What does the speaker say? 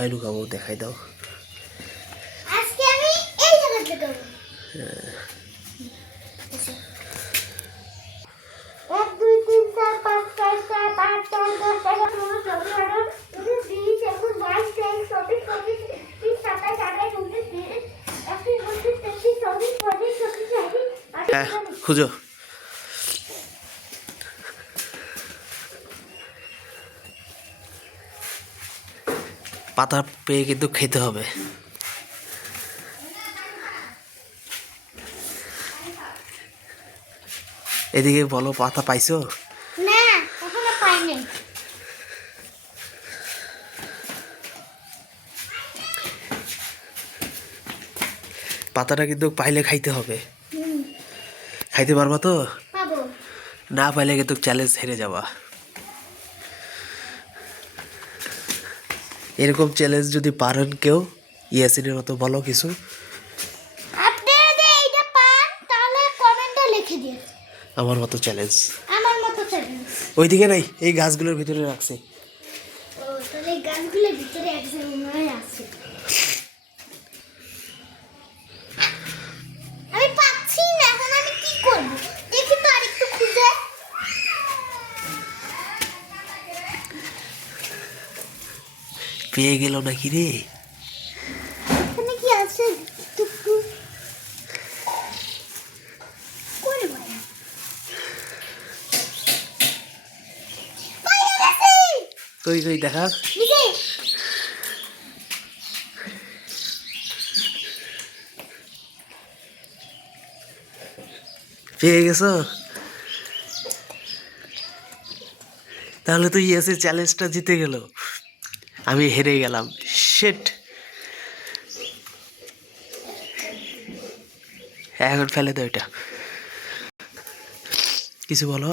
কোথায় লুকাবো দেখাই দাও। আজকে আমি এই জায়গাতে লুকাবো। এক দুই তিন চার পাঁচ ছয় সাত আট নয় দশ এগারো 12 13 14 15 16 17 18 19 20 21 22 23 24 27 28 29 30 31 32 33 34 35 36 37 খুঁজো। পাতা পেয়ে কিন্তু খেতে হবে। এদিকে বলো, পাতা পাইছো? না এখনো পাইনি। পাতাটা কিন্তু পাইলে খাইতে হবে। খাইতে পারবা তো? পাবো। না পাইলে কিন্তু চ্যালেঞ্জ হেরে যাবা। এরকম চ্যালেঞ্জ যদি পারেন কেউ, ইয়াসিনের মতো বলো কিছু। আপনারা যদি এইটা পান তাহলে কমেন্টে লিখে দিন আমার মতো চ্যালেঞ্জ। আমার মতো চ্যালেঞ্জ। ওইদিকে নাই, এই গাছগুলোর ভিতরে রাখছে। ও তাহলে এই গাছগুলোর ভিতরে একজন মনে আছে। আমি পাচ্ছি না, এখন আমি কি করব? দেখি তো আরেকটু খুঁজে। পেয়ে গেল নাকি রে? এখানে কি আছে? টুকটু কোন ভাই? পাইয়ে গেছি। কই কই দেখা। নিচে। পেয়ে গেছো? তাহলে তো ইয়াসির চ্যালেঞ্জটা জিতে গেল, আমি হেরে গেলাম। শিট। এখন ফেলে দাও এটা। কিছু বলো।